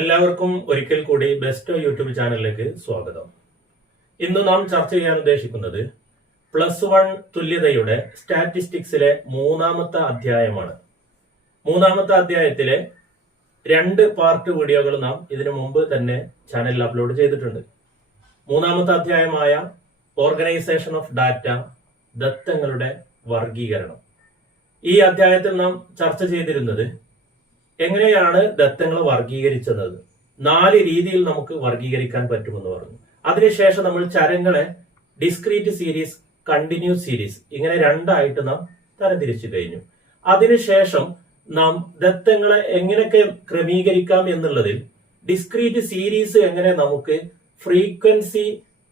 എല്ലാവർക്കും ഒരിക്കൽ കൂടി ബെസ്റ്റ് യൂട്യൂബ് ചാനലിലേക്ക് സ്വാഗതം. ഇന്ന് നാം ചർച്ച ചെയ്യാൻ ഉദ്ദേശിക്കുന്നത് +1 തുല്യതയുടെ സ്റ്റാറ്റിസ്റ്റിക്സിലെ മൂന്നാമത്തെ അധ്യായമാണ്. മൂന്നാമത്തെ അധ്യായത്തിലെ 2 പാർട്ട് വീഡിയോകൾ നാം ഇതിനു മുമ്പ് തന്നെ ചാനലിൽ അപ്ലോഡ് ചെയ്തിട്ടുണ്ട്. മൂന്നാമത്തെ അധ്യായമായ ഓർഗനൈസേഷൻ ഓഫ് ഡാറ്റ, ദത്തങ്ങളുടെ വർഗീകരണം. ഈ അധ്യായത്തിൽ നാം ചർച്ച ചെയ്തിരുന്നത് എങ്ങനെയാണ് ദത്തങ്ങളെ വർഗീകരിച്ചത്. 4 രീതിയിൽ നമുക്ക് വർഗീകരിക്കാൻ പറ്റുമെന്ന് പറഞ്ഞു. അതിനുശേഷം നമ്മൾ ചരങ്ങളെ ഡിസ്ക്രീറ്റ് സീരീസ്, കണ്ടിന്യൂസ് സീരീസ് ഇങ്ങനെ 2 ആയിട്ട് നാം തരംതിരിച്ചു കഴിഞ്ഞു. അതിനുശേഷം നാം ദത്തങ്ങളെ എങ്ങനെയൊക്കെ ക്രമീകരിക്കാം എന്നുള്ളതിൽ ഡിസ്ക്രീറ്റ് സീരീസ് എങ്ങനെ നമുക്ക് ഫ്രീക്വൻസി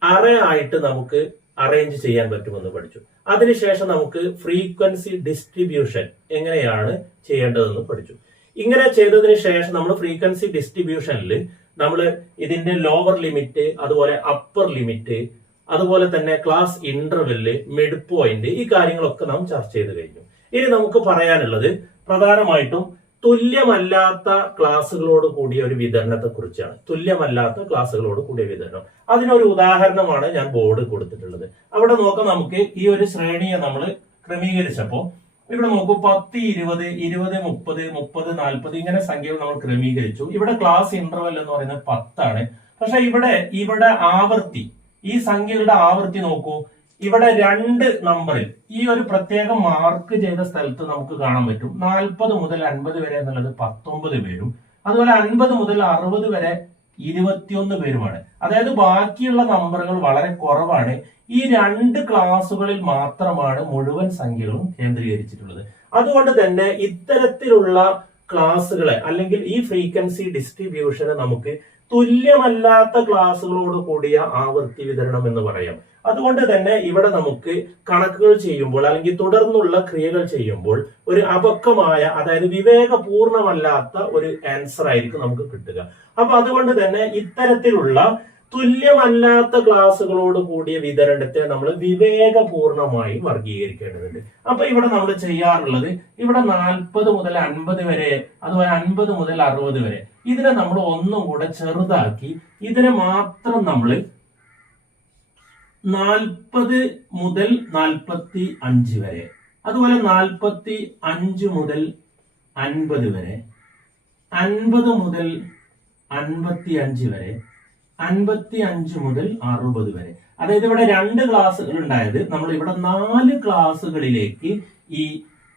അറേ ആയിട്ട് നമുക്ക് അറേഞ്ച് ചെയ്യാൻ പറ്റുമെന്ന് പഠിച്ചു. അതിനുശേഷം നമുക്ക് ഫ്രീക്വൻസി ഡിസ്ട്രിബ്യൂഷൻ എങ്ങനെയാണ് ചെയ്യേണ്ടതെന്ന് പഠിച്ചു. ഇങ്ങനെ ചെയ്തതിന് ശേഷം നമ്മൾ ഫ്രീക്വൻസി ഡിസ്ട്രിബ്യൂഷനിൽ നമ്മൾ ഇതിന്റെ ലോവർ ലിമിറ്റ്, അതുപോലെ അപ്പർ ലിമിറ്റ്, അതുപോലെ തന്നെ ക്ലാസ് ഇന്റർവെല്, മിഡ് പോയിന്റ്, ഈ കാര്യങ്ങളൊക്കെ നാം ചർച്ച ചെയ്ത് കഴിഞ്ഞു. ഇനി നമുക്ക് പറയാനുള്ളത് പ്രധാനമായിട്ടും തുല്യമല്ലാത്ത ക്ലാസ്സുകളോട് കൂടിയ ഒരു വിതരണത്തെ കുറിച്ചാണ്. തുല്യമല്ലാത്ത ക്ലാസ്സുകളോട് കൂടിയ വിതരണം, അതിനൊരു ഉദാഹരണമാണ് ഞാൻ ബോർഡ് കൊടുത്തിട്ടുള്ളത്. അവിടെ നോക്കാം, നമുക്ക് ഈ ഒരു ശ്രേണിയെ നമ്മൾ ക്രമീകരിച്ചപ്പോ ഇവിടെ നോക്കൂ, 10, 20, 20, 30, 30, 40 ഇങ്ങനെ സംഖ്യകൾ നമ്മൾ ക്രമീകരിച്ചു. ഇവിടെ ക്ലാസ് ഇന്റർവെൽ എന്ന് പറയുന്നത് 10 ആണ്. പക്ഷെ ഇവിടെ ആവൃത്തി, ഈ സംഖ്യകളുടെ ആവൃത്തി നോക്കൂ, ഇവിടെ 2 നമ്പറിൽ ഈ ഒരു പ്രത്യേക മാർക്ക് ചെയ്ത സ്ഥലത്ത് നമുക്ക് കാണാൻ പറ്റും 40 മുതൽ 50 വരെ എന്നുള്ളത് 19 പേരും, അതുപോലെ 50 മുതൽ 60 വരെ 21 പേരുമാണ്. അതായത് ബാക്കിയുള്ള നമ്പറുകൾ വളരെ കുറവാണ്. ഈ 2 ക്ലാസുകളിൽ മാത്രമാണ് മുഴുവൻ സംഖ്യകളും കേന്ദ്രീകരിച്ചിട്ടുള്ളത്. അതുകൊണ്ട് തന്നെ ഇത്തരത്തിലുള്ള ക്ലാസുകളെ അല്ലെങ്കിൽ ഈ ഫ്രീക്വൻസി ഡിസ്ട്രിബ്യൂഷനെ നമുക്ക് തുല്യമല്ലാത്ത ക്ലാസുകളോട് കൂടിയ ആവൃത്തി വിതരണം എന്ന് പറയാം. അതുകൊണ്ട് തന്നെ ഇവിടെ നമുക്ക് കണക്കുകൾ ചെയ്യുമ്പോൾ അല്ലെങ്കിൽ തുടർന്നുള്ള ക്രിയകൾ ചെയ്യുമ്പോൾ ഒരു അപക്വമായ, അതായത് വിവേകപൂർണമല്ലാത്ത ഒരു ആൻസർ ആയിരിക്കും നമുക്ക് കിട്ടുക. അപ്പൊ അതുകൊണ്ട് തന്നെ ഇത്തരത്തിലുള്ള തുല്യമല്ലാത്ത ക്ലാസുകളോട് കൂടിയ വിതരണത്തെ നമ്മൾ വിവേകപൂർണമായി വർഗീകരിക്കേണ്ടതുണ്ട്. അപ്പൊ ഇവിടെ നമ്മൾ ചെയ്യാറുള്ളത്, ഇവിടെ 40 മുതൽ 50 വരെ, അതുപോലെ 50 മുതൽ 60 വരെ, ഇതിനെ നമ്മൾ ഒന്നും കൂടെ ചെറുതാക്കി ഇതിനെ മാത്രം നമ്മൾ 40 മുതൽ 45 വരെ, അതുപോലെ 45 മുതൽ 50 വരെ, 50 മുതൽ 55 വരെ, 55 മുതൽ 60 വരെ. അതായത് ഇവിടെ 2 ക്ലാസ്സുകൾ ഉണ്ടായത് നമ്മൾ ഇവിടെ 4 ക്ലാസ്സുകളിലേക്ക് ഈ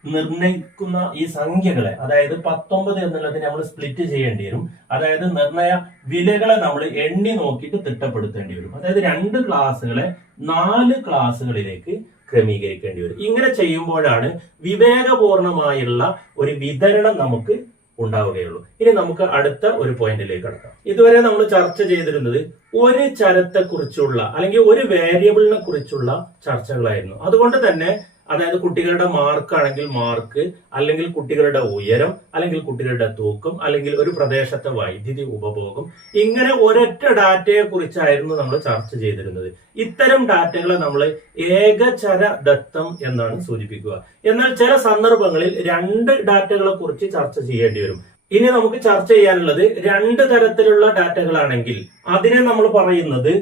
നിർണയിക്കുന്ന ഈ സംഖ്യകളെ, അതായത് 19 എന്നുള്ളതിനെ നമ്മൾ സ്പ്ലിറ്റ് ചെയ്യേണ്ടി വരും. അതായത് നിർണയ വിലകളെ നമ്മൾ എണ്ണി നോക്കിയിട്ട് തിട്ടപ്പെടുത്തേണ്ടി വരും. അതായത് 2 ക്ലാസ്സുകളെ 4 ക്ലാസ്സുകളിലേക്ക് ക്രമീകരിക്കേണ്ടി വരും. ഇങ്ങനെ ചെയ്യുമ്പോഴാണ് വിവേകപൂർണമായുള്ള ഒരു വിതരണം നമുക്ക് ഉണ്ടാവുകയുള്ളൂ. ഇനി നമുക്ക് അടുത്ത ഒരു പോയിന്റിലേക്ക് കടക്കാം. ഇതുവരെ നമ്മൾ ചർച്ച ചെയ്തിരുന്നത് ഒരു ചരത്തെ കുറിച്ചുള്ള അല്ലെങ്കിൽ ഒരു വേരിയബിളിനെ കുറിച്ചുള്ള ചർച്ചകളായിരുന്നു. അതുകൊണ്ട് തന്നെ അതായത് കുട്ടികളുടെ മാർക്ക് ആണെങ്കിൽ മാർക്ക്, അല്ലെങ്കിൽ കുട്ടികളുടെ ഉയരം, അല്ലെങ്കിൽ കുട്ടികളുടെ തൂക്കം, അല്ലെങ്കിൽ ഒരു പ്രദേശത്തെ വൈദ്യുതി ഉപഭോഗം, ഇങ്ങനെ ഒരൊറ്റ ഡാറ്റയെ കുറിച്ചായിരുന്നു നമ്മൾ ചർച്ച ചെയ്തിരുന്നത്. ഇത്തരം ഡാറ്റകളെ നമ്മൾ ഏകചര ദത്തം എന്നാണ് സൂചിപ്പിക്കുക. എന്നാൽ ചില സന്ദർഭങ്ങളിൽ 2 ഡാറ്റകളെ കുറിച്ച് ചർച്ച ചെയ്യേണ്ടി വരും. ഇനി നമുക്ക് ചർച്ച ചെയ്യാനുള്ളത് 2 തരത്തിലുള്ള ഡാറ്റകളാണെങ്കിൽ അതിനെ നമ്മൾ പറയുന്നത്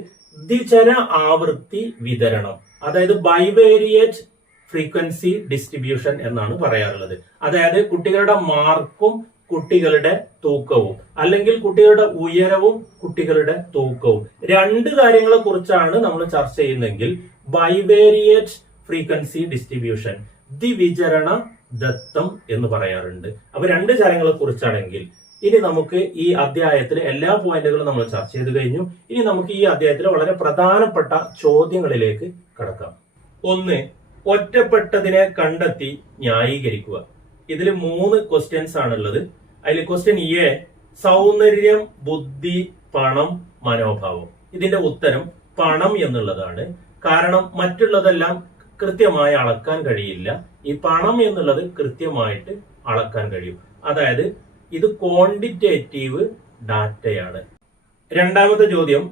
ദ്വിചര ആവൃത്തി വിതരണം, അതായത് ബൈവേരിയേറ്റ് ഫ്രീക്വൻസി ഡിസ്ട്രിബ്യൂഷൻ എന്നാണ് പറയാറുള്ളത്. അതായത് കുട്ടികളുടെ മാർക്കും കുട്ടികളുടെ തൂക്കവും, അല്ലെങ്കിൽ കുട്ടികളുടെ ഉയരവും കുട്ടികളുടെ തൂക്കവും, 2 കാര്യങ്ങളെ കുറിച്ചാണ് നമ്മൾ ചർച്ച ചെയ്യുന്നതെങ്കിൽ ബൈവേരിയേറ്റ് ഫ്രീക്വൻസി ഡിസ്ട്രിബ്യൂഷൻ, ദ്വിവിചരണ ദത്തം എന്ന് പറയാറുണ്ട്. അപ്പൊ 2 ചരങ്ങളെ കുറിച്ചാണെങ്കിൽ ഇനി നമുക്ക് ഈ അധ്യായത്തിലെ എല്ലാ പോയിന്റുകളും നമ്മൾ ചർച്ച ചെയ്ത് കഴിഞ്ഞു. ഇനി നമുക്ക് ഈ അധ്യായത്തിലെ വളരെ പ്രധാനപ്പെട്ട ചോദ്യങ്ങളിലേക്ക് കടക്കാം. 1, ഒറ്റപ്പെട്ടതിനെ കണ്ടെത്തി ന്യായീകരിക്കുക. ഇതിൽ 3 ക്വസ്റ്റ്യൻസ് ആണുള്ളത്. അതിൽ ക്വസ്റ്റ്യൻ എ, സൗന്ദര്യം, ബുദ്ധി, പണം, മനോഭാവം. ഇതിന്റെ ഉത്തരം പണം എന്നുള്ളതാണ്. കാരണം മറ്റുള്ളതെല്ലാം കൃത്യമായി അളക്കാൻ കഴിയില്ല. ഈ പണം എന്നുള്ളത് കൃത്യമായിട്ട് അളക്കാൻ കഴിയും. അതായത് ഇത് ക്വാണ്ടിറ്റേറ്റീവ് ഡാറ്റയാണ്. രണ്ടാമത്തെ ചോദ്യം,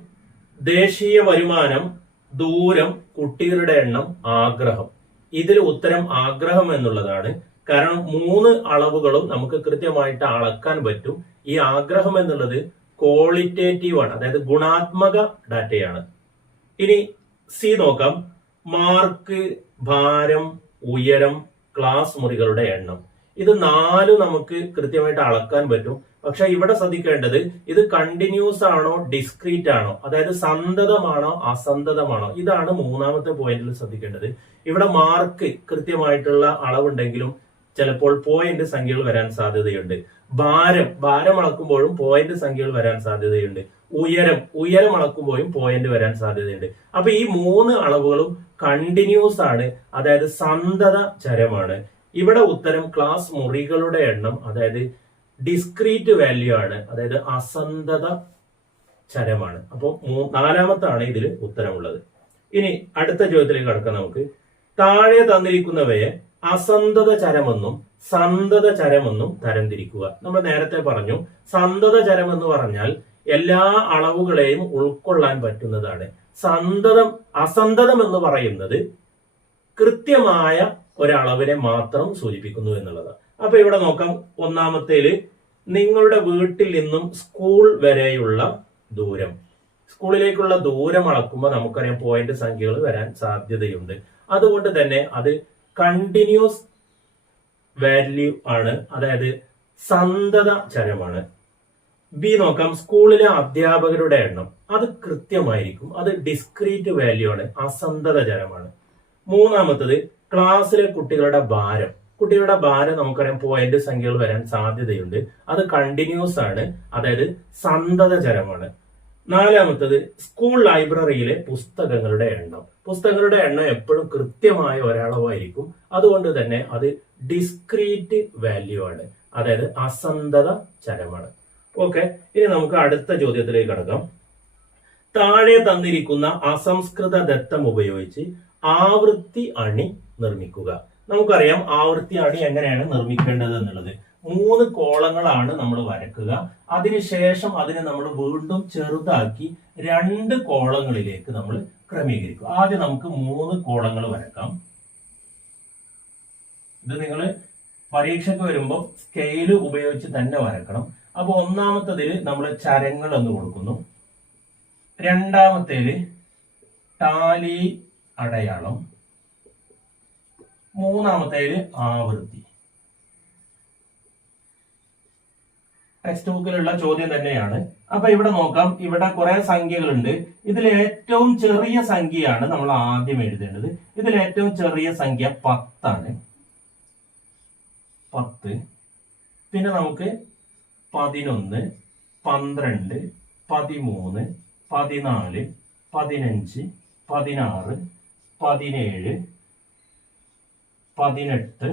ദേശീയ വരുമാനം, ദൂരം, കുട്ടികളുടെ എണ്ണം, ആഗ്രഹം. ഇതിൽ ഉത്തരം ആഗ്രഹം എന്നുള്ളതാണ്. കാരണം 3 അളവുകളും നമുക്ക് കൃത്യമായിട്ട് അളക്കാൻ പറ്റും. ഈ ആഗ്രഹം എന്നുള്ളത് ക്വാളിറ്റേറ്റീവ് ആണ്, അതായത് ഗുണാത്മക ഡാറ്റയാണ്. ഇനി സി നോക്കാം. മാർക്ക്, ഭാരം, ഉയരം, ക്ലാസ് മുറികളുടെ എണ്ണം. ഇത് 4 നമുക്ക് കൃത്യമായിട്ട് അളക്കാൻ പറ്റും. പക്ഷെ ഇവിടെ ശ്രദ്ധിക്കേണ്ടത് ഇത് കണ്ടിന്യൂസ് ആണോ ഡിസ്ക്രീറ്റ് ആണോ, അതായത് സന്തതമാണോ അസന്തതമാണോ, ഇതാണ് 3ാമത്തെ പോയിന്റിൽ ശ്രദ്ധിക്കേണ്ടത്. ഇവിടെ മാർക്ക് കൃത്യമായിട്ടുള്ള അളവുണ്ടെങ്കിലും ചിലപ്പോൾ പോയിന്റ് സംഖ്യകൾ വരാൻ സാധ്യതയുണ്ട്. ഭാരം അളക്കുമ്പോഴും പോയിന്റ് സംഖ്യകൾ വരാൻ സാധ്യതയുണ്ട്. ഉയരം അളക്കുമ്പോഴും പോയിന്റ് വരാൻ സാധ്യതയുണ്ട്. അപ്പൊ ഈ 3 അളവുകളും കണ്ടിന്യൂസ് ആണ്, അതായത് സന്തത ചരമാണ്. ഇവിടെ ഉത്തരം ക്ലാസ് മുറികളുടെ എണ്ണം, അതായത് ഡിസ്ക്രീറ്റ് വാല്യൂ ആണ്, അതായത് അസന്തത ചരമാണ്. അപ്പോൾ 4ാമത്താണ് ഇതിൽ ഉത്തരമുള്ളത്. ഇനി അടുത്ത ചോദ്യത്തിലേക്ക് കടക്കാം. നമുക്ക് താഴെ തന്നിരിക്കുന്നവയെ അസന്തത ചരമെന്നും സന്തത ചരമെന്നും തരംതിരിക്കുക. നമ്മൾ നേരത്തെ പറഞ്ഞു, സന്തത ചരം എന്ന് പറഞ്ഞാൽ എല്ലാ അളവുകളെയും ഉൾക്കൊള്ളാൻ പറ്റുന്നതാണ്. അസന്തതം എന്ന് പറയുന്നത് കൃത്യമായ ഒരളവിനെ മാത്രം സൂചിപ്പിക്കുന്നു എന്നുള്ളതാണ്. അപ്പൊ ഇവിടെ നോക്കാം. 1ാമത്തേല് നിങ്ങളുടെ വീട്ടിൽ നിന്നും സ്കൂൾ വരെയുള്ള ദൂരം. സ്കൂളിലേക്കുള്ള ദൂരം അളക്കുമ്പോൾ നമുക്കറിയാം പോയിന്റ് സംഖ്യകൾ വരാൻ സാധ്യതയുണ്ട്. അതുകൊണ്ട് തന്നെ അത് കണ്ടിന്യൂസ് വാല്യൂ ആണ്, അതായത് സന്തത ചരമാണ്. ബി നോക്കാം. സ്കൂളിലെ അധ്യാപകരുടെ എണ്ണം, അത് കൃത്യമായിരിക്കും, അത് ഡിസ്ക്രീറ്റ് വാല്യൂ ആണ്, അസന്തത ചരമാണ്. 3ാമത്തത് ക്ലാസ്സിലെ കുട്ടികളുടെ ഭാരം. കുട്ടികളുടെ ഭാരം നമുക്കറിയാം പോയിന്റ് സംഖ്യകൾ വരാൻ സാധ്യതയുണ്ട്, അത് കണ്ടിന്യൂസ് ആണ്, അതായത് സന്തത ചരമാണ്. 4ാമത്തത് സ്കൂൾ ലൈബ്രറിയിലെ പുസ്തകങ്ങളുടെ എണ്ണം. പുസ്തകങ്ങളുടെ എണ്ണം എപ്പോഴും കൃത്യമായ ഒരളവായിരിക്കും, അതുകൊണ്ട് തന്നെ അത് ഡിസ്ക്രീറ്റ് വാല്യൂ ആണ്, അതായത് അസന്തത ചരമാണ്. ഓക്കെ, ഇനി നമുക്ക് അടുത്ത ചോദ്യത്തിലേക്ക് കടക്കാം. താഴെ തന്നിരിക്കുന്ന അസംസ്കൃത ദത്തം ഉപയോഗിച്ച് ആവൃത്തി അണി നിർമ്മിക്കുക. നമുക്കറിയാം ആവൃത്തി അണി എങ്ങനെയാണ് നിർമ്മിക്കേണ്ടത് എന്നുള്ളത്. 3 കോളങ്ങളാണ് നമ്മൾ വരക്കുക. അതിനുശേഷം അതിനെ നമ്മൾ വീണ്ടും ചെറുതാക്കി 2 കോളങ്ങളിലേക്ക് നമ്മൾ ക്രമീകരിക്കും. ആദ്യം നമുക്ക് 3 കോളങ്ങൾ വരക്കാം. ഇത് നിങ്ങൾ പരീക്ഷയ്ക്ക് വരുമ്പോൾ സ്കെയില് ഉപയോഗിച്ച് തന്നെ വരക്കണം. അപ്പൊ 1ാമത്തതിൽ നമ്മൾ ചരങ്ങൾ എന്ന് കൊടുക്കുന്നു. 2ാമത്തേല് ടാലി അടയാളം. 3ാമത്തേല് ആവൃത്തി. ടെക്സ്റ്റ് ബുക്കിലുള്ള ചോദ്യം തന്നെയാണ്. അപ്പൊ ഇവിടെ നോക്കാം. ഇവിടെ കുറെ സംഖ്യകളുണ്ട്. ഇതിൽ ഏറ്റവും ചെറിയ സംഖ്യയാണ് നമ്മൾ ആദ്യം എഴുതേണ്ടത്. ഇതിൽ ഏറ്റവും ചെറിയ സംഖ്യ 10 ആണ്. 10. പിന്നെ നമുക്ക് 11, 12, 13, 14, 15, 16, 17, 18,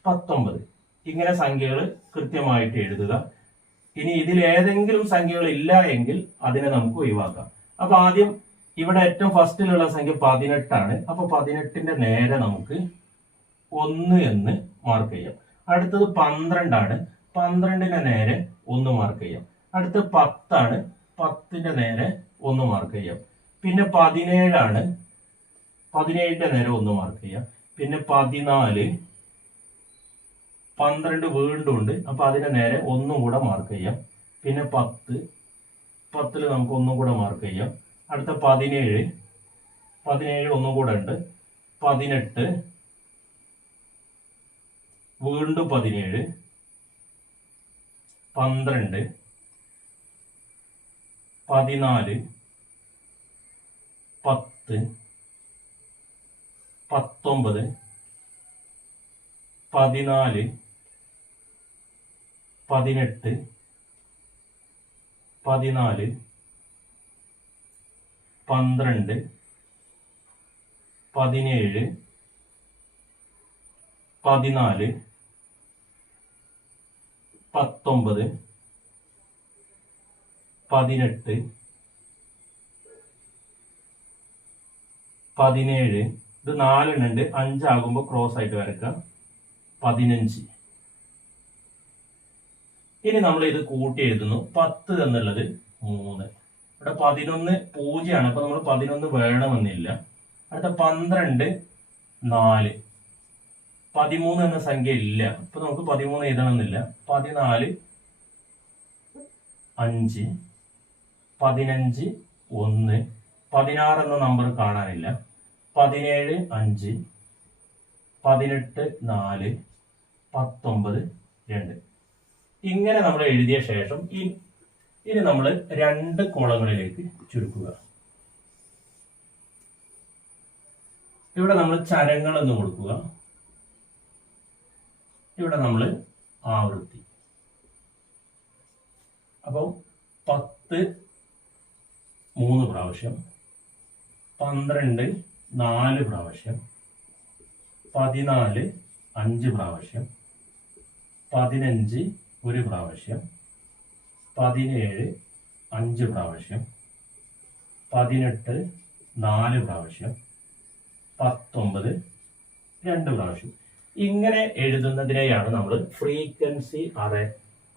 19 ഇങ്ങനെ സംഖ്യകൾ കൃത്യമായിട്ട് എഴുതുക. ഇനി ഇതിൽ ഏതെങ്കിലും സംഖ്യകൾ ഇല്ല എങ്കിൽ അതിനെ നമുക്ക് ഒഴിവാക്കാം. അപ്പൊ ആദ്യം ഇവിടെ ഏറ്റവും ഫസ്റ്റിലുള്ള സംഖ്യ 18 ആണ്. അപ്പൊ 18ന്റെ നേരെ നമുക്ക് 1 എന്ന് മാർക്ക് ചെയ്യാം. അടുത്തത് 12 ആണ്. 12ന്റെ നേരെ 1 മാർക്ക് ചെയ്യാം. അടുത്ത 10 ആണ്. 10ന്റെ നേരെ 1 മാർക്ക് ചെയ്യാം. പിന്നെ 17 ആണ്. 17ന്റെ നേരെ 1 മാർക്ക് ചെയ്യാം. പിന്നെ 14, 12 വീണ്ടും ഉണ്ട്. അപ്പൊ അതിന്റെ നേരെ 1 കൂടെ മാർക്ക് ചെയ്യാം. പിന്നെ 10, 10ൽ നമുക്ക് 1 കൂടെ മാർക്ക് ചെയ്യാം. അടുത്ത 17, 17 1 കൂടെ ഉണ്ട്. 18, വീണ്ടും 17, 12, 14, 10, 19, 14, 18, 14, 12, 17, 14, 19, 18, 17. ഇത് 4 ഉണ്ട്. 5 ആകുമ്പോൾ ക്രോസ് ആയിട്ട് വരക്കാം. 15. ഇനി നമ്മൾ ഇത് കൂട്ടി എഴുതുന്നു. 10 എന്നുള്ളത് 3. ഇവിടെ 11 0 ആണ്. അപ്പൊ നമ്മൾ 11 വേണമെന്നില്ല. അടുത്ത 12 4. 13 എന്ന സംഖ്യ ഇല്ല. അപ്പൊ നമുക്ക് 13 എഴുതണമെന്നില്ല. 14 5, 15, 1, 16 എന്ന നമ്പർ കാണാനില്ല, 17, 5, 18, 4, 19, 2. ഇങ്ങനെ നമ്മൾ എഴുതിയ ശേഷം ഇനി നമ്മൾ 2 കോളങ്ങളിലേക്ക് ചുരുക്കുക. ഇവിടെ നമ്മൾ ചരങ്ങൾ എന്ന് കൊടുക്കുക. ഇവിടെ നമ്മൾ ആവൃത്തി. അപ്പോൾ 10 3 പ്രാവശ്യം, 12 4 പ്രാവശ്യം, 14 5 പ്രാവശ്യം, 15 1 പ്രാവശ്യം, 17 5 പ്രാവശ്യം, 18 4 പ്രാവശ്യം, 19 2 പ്രാവശ്യം. ഇങ്ങനെ എഴുതുന്നതിനെയാണ് നമ്മൾ ഫ്രീക്വൻസി അറേ,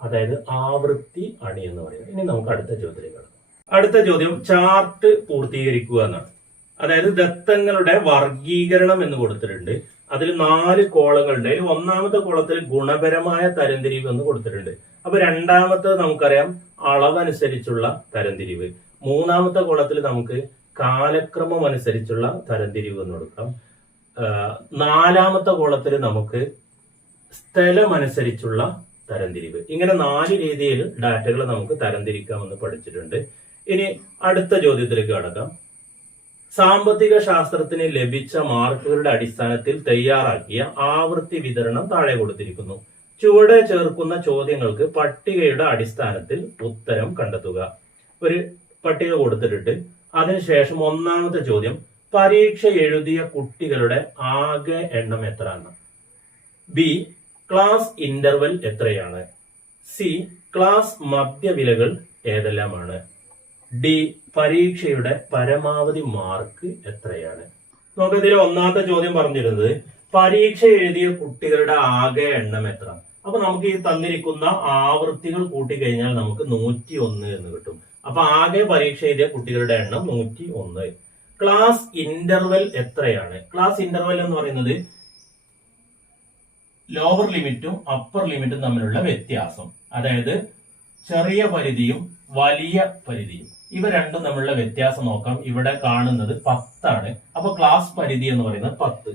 അതായത് ആവൃത്തി അണി എന്ന് പറയുന്നത്. ഇനി നമുക്ക് അടുത്ത ചോദ്യത്തിലേക്ക് കടക്കാം. അടുത്ത ചോദ്യം ചാർട്ട് പൂർത്തീകരിക്കുക എന്നാണ്. അതായത് ദത്തങ്ങളുടെ വർഗീകരണം എന്ന് കൊടുത്തിട്ടുണ്ട്. അതിൽ 4 കോളങ്ങളുടെ ഒന്നാമത്തെ കോളത്തിൽ ഗുണപരമായ തരംതിരിവ് എന്ന് കൊടുത്തിട്ടുണ്ട്. അപ്പൊ രണ്ടാമത്തെ നമുക്കറിയാം അളവനുസരിച്ചുള്ള തരംതിരിവ്. മൂന്നാമത്തെ കോളത്തിൽ നമുക്ക് കാലക്രമം അനുസരിച്ചുള്ള തരംതിരിവ് എന്ന് കൊടുക്കാം. നാലാമത്തെ കോളത്തിൽ നമുക്ക് സ്ഥലമനുസരിച്ചുള്ള തരംതിരിവ്. ഇങ്ങനെ 4 രീതിയിൽ ഡാറ്റകൾ നമുക്ക് തരംതിരിക്കാമെന്ന് പഠിച്ചിട്ടുണ്ട്. ഇനി അടുത്ത ചോദ്യത്തിലേക്ക് കടക്കാം. സാമ്പത്തിക ശാസ്ത്രത്തിന് ലഭിച്ച മാർക്കുകളുടെ അടിസ്ഥാനത്തിൽ തയ്യാറാക്കിയ ആവൃത്തി വിതരണം താഴെ കൊടുത്തിരിക്കുന്നു. ചുവടെ ചേർക്കുന്ന ചോദ്യങ്ങൾക്ക് പട്ടികയുടെ അടിസ്ഥാനത്തിൽ ഉത്തരം കണ്ടെത്തുക. ഒരു പട്ടിക കൊടുത്തിട്ടുണ്ട്. അതിനുശേഷം ഒന്നാമത്തെ ചോദ്യം, പരീക്ഷ എഴുതിയ കുട്ടികളുടെ ആകെ എണ്ണം എത്രയാണ്? ബി, ക്ലാസ് ഇന്റർവെൽ എത്രയാണ്? സി, ക്ലാസ് മധ്യവിലകൾ ഏതെല്ലാമാണ്? ഡി, പരീക്ഷയുടെ പരമാവധി മാർക്ക് എത്രയാണ്? നമുക്ക് ഇതിൽ ഒന്നാമത്തെ ചോദ്യം പറഞ്ഞിരുന്നത് പരീക്ഷ എഴുതിയ കുട്ടികളുടെ ആകെ എണ്ണം എത്ര. അപ്പൊ നമുക്ക് ഈ തന്നിരിക്കുന്ന ആവൃത്തികൾ കൂട്ടിക്കഴിഞ്ഞാൽ നമുക്ക് 101 എന്ന് കിട്ടും. അപ്പൊ ആകെ പരീക്ഷ എഴുതിയ കുട്ടികളുടെ എണ്ണം 101. ക്ലാസ് ഇന്റർവെൽ എത്രയാണ്? ക്ലാസ് ഇന്റർവെൽ എന്ന് പറയുന്നത് ലോവർ ലിമിറ്റും അപ്പർ ലിമിറ്റും തമ്മിലുള്ള വ്യത്യാസം. അതായത് ചെറിയ പരിധിയും വലിയ പരിധിയും, ഇവ രണ്ടും തമ്മിലുള്ള വ്യത്യാസം നോക്കാം. ഇവിടെ കാണുന്നത് 10 ആണ്. അപ്പൊ ക്ലാസ് പരിധി എന്ന് പറയുന്നത് 10.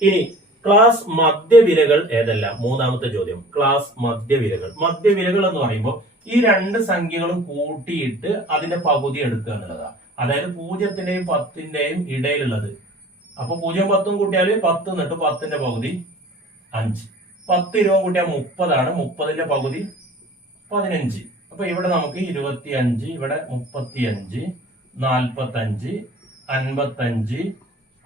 ഇനി ക്ലാസ് മധ്യവിലകൾ ഏതെല്ലാം? മൂന്നാമത്തെ ചോദ്യം, ക്ലാസ് മധ്യവിലകൾ. മധ്യവിലകൾ എന്ന് പറയുമ്പോൾ ഈ 2 സംഖ്യകളും കൂട്ടിയിട്ട് അതിന്റെ പകുതി എടുക്കുക എന്നുള്ളതാണ്. അതായത് 0-ന്റെയും 10-ന്റെയും ഇടയിലുള്ളത്. അപ്പൊ 0 10 കൂട്ടിയാൽ 10 എന്നിട്ട് 10-ന്റെ പകുതി 5. 10 20 കൂട്ടിയാൽ 30 ആണ്. 30-ന്റെ പകുതി 15. അപ്പൊ ഇവിടെ നമുക്ക് 25, ഇവിടെ 35, 45, 55,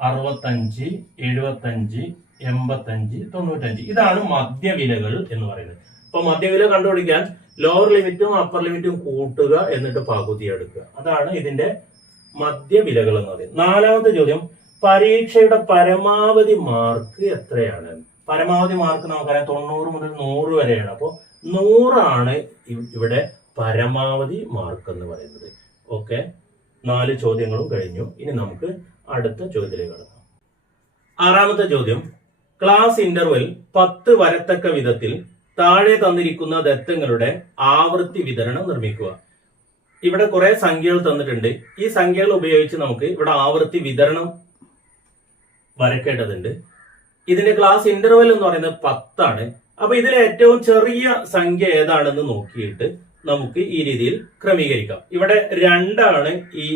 65, 75, 85, 95. ഇതാണ് മധ്യവിലകൾ എന്ന് പറയുന്നത്. അപ്പൊ മധ്യവില കണ്ടുപിടിക്കാൻ ലോവർ ലിമിറ്റും അപ്പർ ലിമിറ്റും കൂട്ടുക എന്നിട്ട് പകുതി എടുക്കുക. അതാണ് ഇതിന്റെ മധ്യവിലകൾ എന്ന് പറയുന്നത്. നാലാമത്തെ ചോദ്യം, പരീക്ഷയുടെ പരമാവധി മാർക്ക് എത്രയാണ്? പരമാവധി മാർക്ക് നമുക്കറിയാം 90 മുതൽ 100 വരെയാണ്. അപ്പോൾ 100 ആണ് ഇവിടെ പരമാവധി മാർക്ക് എന്ന് പറയുന്നത്. ഓക്കെ, 4 ചോദ്യങ്ങളും കഴിഞ്ഞു. ഇനി നമുക്ക് അടുത്ത ചോദ്യത്തിലേക്ക് കടക്കാം. ആറാമത്തെ ചോദ്യം, ക്ലാസ് ഇന്റർവെൽ 10 വരത്തക്ക വിധത്തിൽ താഴെ തന്നിരിക്കുന്ന ദത്തങ്ങളുടെ ആവൃത്തി വിതരണം നിർമ്മിക്കുക. ഇവിടെ കുറെ സംഖ്യകൾ തന്നിട്ടുണ്ട്. ഈ സംഖ്യകൾ ഉപയോഗിച്ച് നമുക്ക് ഇവിടെ ആവൃത്തി വിതരണം വരയ്ക്കേണ്ടതുണ്ട്. ഇതിന്റെ ക്ലാസ് ഇന്റർവെൽ എന്ന് പറയുന്നത് 10 ആണ്. അപ്പൊ ഇതിലെ ഏറ്റവും ചെറിയ സംഖ്യ ഏതാണെന്ന് നോക്കിയിട്ട് നമുക്ക് ഈ രീതിയിൽ ക്രമീകരിക്കാം. ഇവിടെ 2 ആണ് ഈ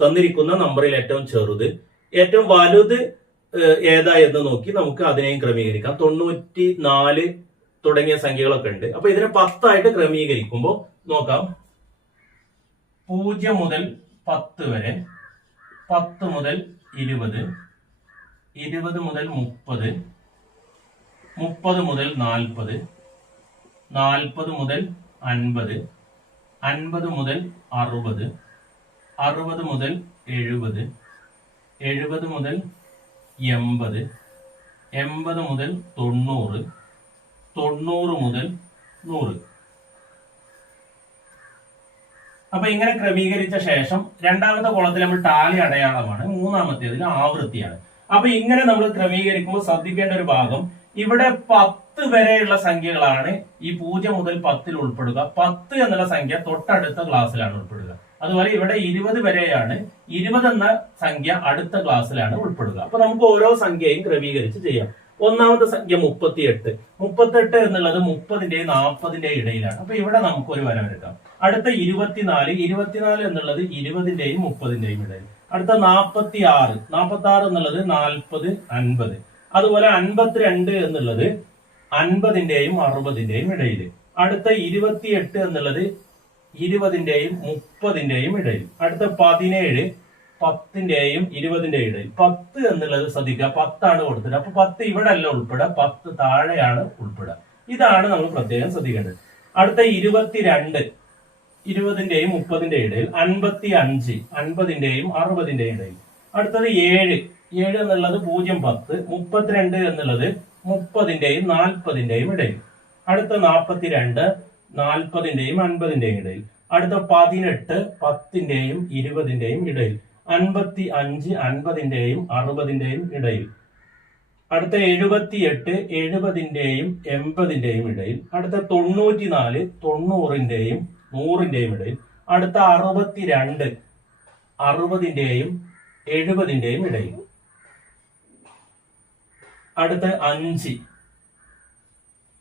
തന്നിരിക്കുന്ന നമ്പറിൽ ഏറ്റവും ചെറുത്. ഏറ്റവും വലുത് ഏതാ എന്ന് നോക്കി നമുക്ക് അതിനെയും ക്രമീകരിക്കാം. 94 തുടങ്ങിയ സംഖ്യകളൊക്കെ ഉണ്ട്. അപ്പൊ ഇതിനെ 10 ആയിട്ട് ക്രമീകരിക്കുമ്പോൾ നോക്കാം. 0 മുതൽ 10 വരെ, 10 മുതൽ 20, 20 മുതൽ 30, 30 മുതൽ 40, 40 മുതൽ 50, 50 മുതൽ 60, 60 മുതൽ 70, 70 മുതൽ 80, 80 മുതൽ 90, 90 മുതൽ 100. അപ്പൊ ഇങ്ങനെ ക്രമീകരിച്ച ശേഷം രണ്ടാമത്തെ കോളത്തിൽ നമ്മൾ ടാലി അടയാളമാണ്, മൂന്നാമത്തേതിൽ ആവൃത്തിയാണ്. അപ്പൊ ഇങ്ങനെ നമ്മൾ ക്രമീകരിക്കുമ്പോൾ ശ്രദ്ധിക്കേണ്ട ഒരു ഭാഗം, ഇവിടെ 10 വരെയുള്ള സംഖ്യകളാണ് ഈ 0 മുതൽ 10 ഉൾപ്പെടുക. 10 എന്നുള്ള സംഖ്യ തൊട്ടടുത്ത ക്ലാസ്സിലാണ് ഉൾപ്പെടുക. അതുപോലെ ഇവിടെ 20 വരെയാണ്. 20 എന്ന സംഖ്യ അടുത്ത ക്ലാസ്സിലാണ് ഉൾപ്പെടുക. അപ്പൊ നമുക്ക് ഓരോ സംഖ്യയും ക്രമീകരിച്ച് ചെയ്യാം. ഒന്നാമത്തെ സംഖ്യ 38. 38 എന്നുള്ളത് 30ന്റെയും 40ന്റെയും ഇടയിലാണ്. അപ്പൊ ഇവിടെ നമുക്ക് ഒരു വര വരക്കാം. അടുത്ത 24. 24 എന്നുള്ളത് 20ന്റെയും 30ന്റെയും ഇടയിൽ. അടുത്ത 46. 46 എന്നുള്ളത് 40, 50. അതുപോലെ 52 എന്നുള്ളത് 50ന്റെയും 60ന്റെയും ഇടയിൽ. അടുത്ത 28 എന്നുള്ളത് 20ന്റെയും 30ന്റെയും ഇടയിൽ. അടുത്ത 17 10ന്റെയും 20ന്റെയും ഇടയിൽ. 10 എന്നുള്ളത് ശ്രദ്ധിക്കുക, 10 ആണ് കൊടുത്തത്. അപ്പൊ 10 ഇവിടെ അല്ല ഉൾപ്പെടുക, 10 താഴെയാണ് ഉൾപ്പെടുക. ഇതാണ് നമ്മൾ പ്രത്യേകം ശ്രദ്ധിക്കേണ്ടത്. അടുത്ത 22 20ന്റെയും 30ന്റെയും ഇടയിൽ. 55 50ന്റെയും 60ന്റെയും ഇടയിൽ. അടുത്തത് 7 എന്നുള്ളത് 0, 10. 32 എന്നുള്ളത് 30ന്റെയും 40ന്റെയും ഇടയിൽ. അടുത്ത 42 40ന്റെയും 50ന്റെയും ഇടയിൽ. അടുത്ത 18 10ന്റെയും 20ന്റെയും ഇടയിൽ. 55 50ന്റെയും 60ന്റെയും ഇടയിൽ. അടുത്ത 78 70ന്റെയും 80ന്റെയും ഇടയിൽ. അടുത്ത 94 90ന്റെയും 100ന്റെയും ഇടയിൽ. അടുത്ത 62 60ന്റെയും 70ന്റെയും ഇടയിൽ. അടുത്ത 5.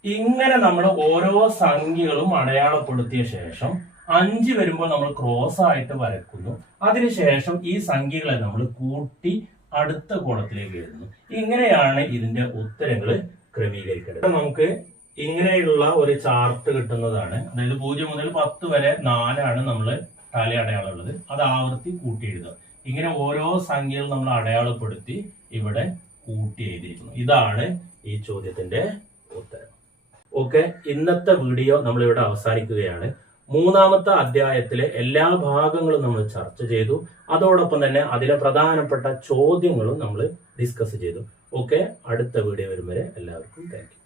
ഇങ്ങനെ നമ്മൾ ഓരോ സംഖ്യകളും അടയാളപ്പെടുത്തിയ ശേഷം 5 വരുമ്പോൾ നമ്മൾ ക്രോസ് ആയിട്ട് വരക്കുന്നു. അതിനുശേഷം ഈ സംഖ്യകളെ നമ്മൾ കൂട്ടി അടുത്ത കോളത്തിലേക്ക് എഴുതുന്നു. ഇങ്ങനെയാണ് ഇതിന്റെ ഉത്തരങ്ങൾ ക്രമീകരിക്കേണ്ടത്. നമുക്ക് ഇങ്ങനെയുള്ള ഒരു ചാർട്ട് കിട്ടുന്നതാണ്. അതായത് 0 മുതൽ 10 വരെ 4 നമ്മൾ തല അടയാളം ഉള്ളത്. അത് ആവർത്തി കൂട്ടി എഴുതുക. ഇങ്ങനെ ഓരോ സംഖ്യകൾ നമ്മൾ അടയാളപ്പെടുത്തി ഇവിടെ കൂട്ടി എഴുതിയിരിക്കുന്നു. ഇതാണ് ഈ ചോദ്യത്തിന്റെ ഉത്തരം. ഓക്കെ, ഇന്നത്തെ വീഡിയോ നമ്മൾ ഇവിടെ അവസാനിക്കുകയാണ്. 3ാമത്തെ അധ്യായത്തിലെ എല്ലാ ഭാഗങ്ങളും നമ്മൾ ചർച്ച ചെയ്തു. അതോടൊപ്പം തന്നെ അതിലെ പ്രധാനപ്പെട്ട ചോദ്യങ്ങളും നമ്മൾ ഡിസ്കസ് ചെയ്തു. ഓക്കെ, അടുത്ത വീഡിയോ വരും വരെ എല്ലാവർക്കും താങ്ക് യു.